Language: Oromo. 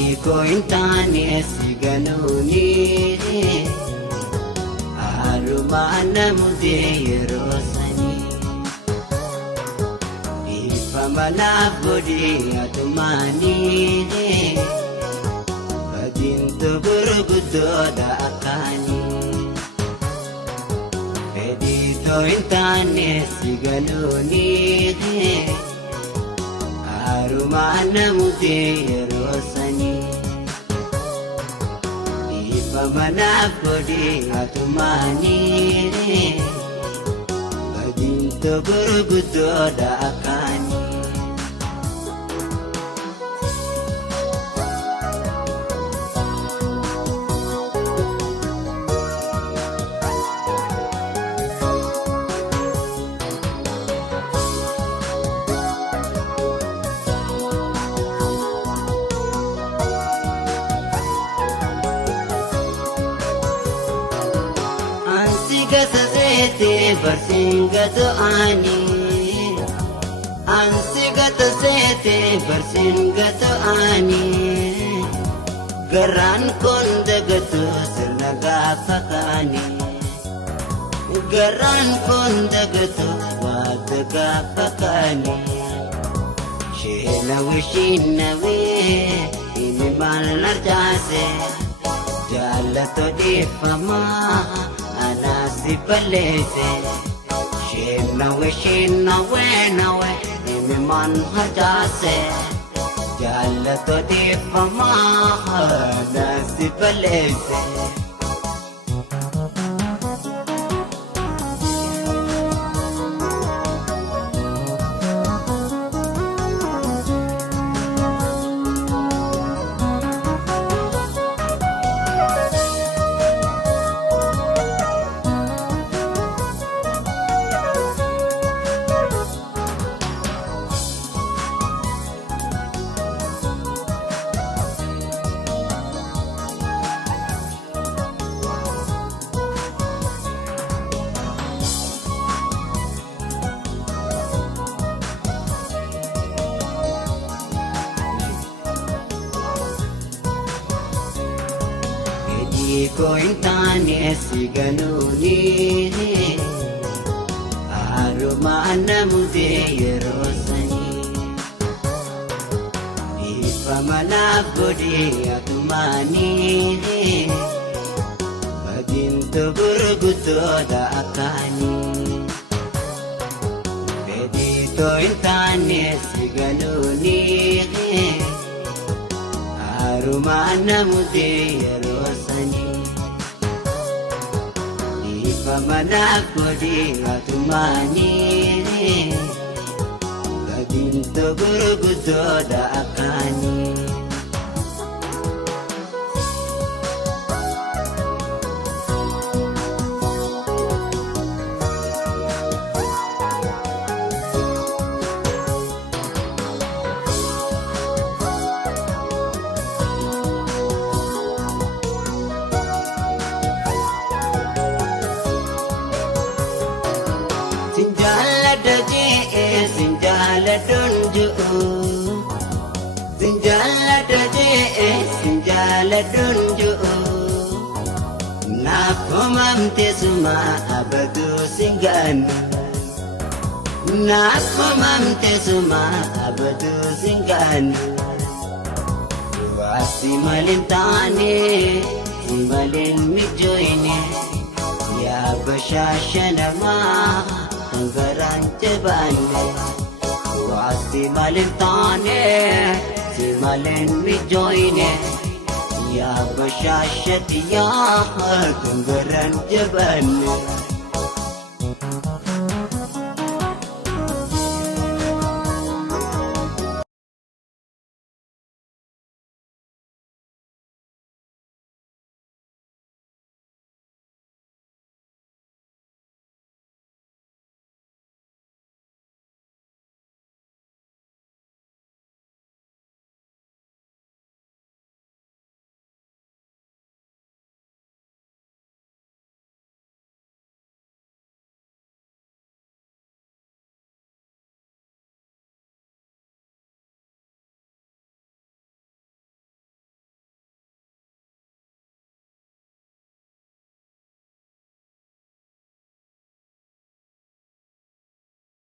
Kointane siganuni arumana mudirosani ifamana bodi atumani badintu burgudo da akani edito intane siganuni arumana mudirosani ifamana bodi atumani badintu burgudo da akani Ansigata bersingatu ani Ansigata bersingatu ani Geran kondagatu selaga pakani Geran kondagatu wadaga pakani Shinawi ini malar jase Jalato di fama anasi palese shinawe imi man hajase jalato di fama anasi palese Kointane siganuni arumana mudirosani ifamana bodi atumani badintu burgudo da akani edito intane siganuni arumana mudirosani ifamana bodi atumani badintu burgudo da akani Sinjala dunju sinjala dunju nakomamte suma abadu singanu nakomamte suma abadu singanu wasi malintane simalin mijoine ya bashashanama Garan jebane wasi malintane simalin mijoine ya bashashatiya garan jebane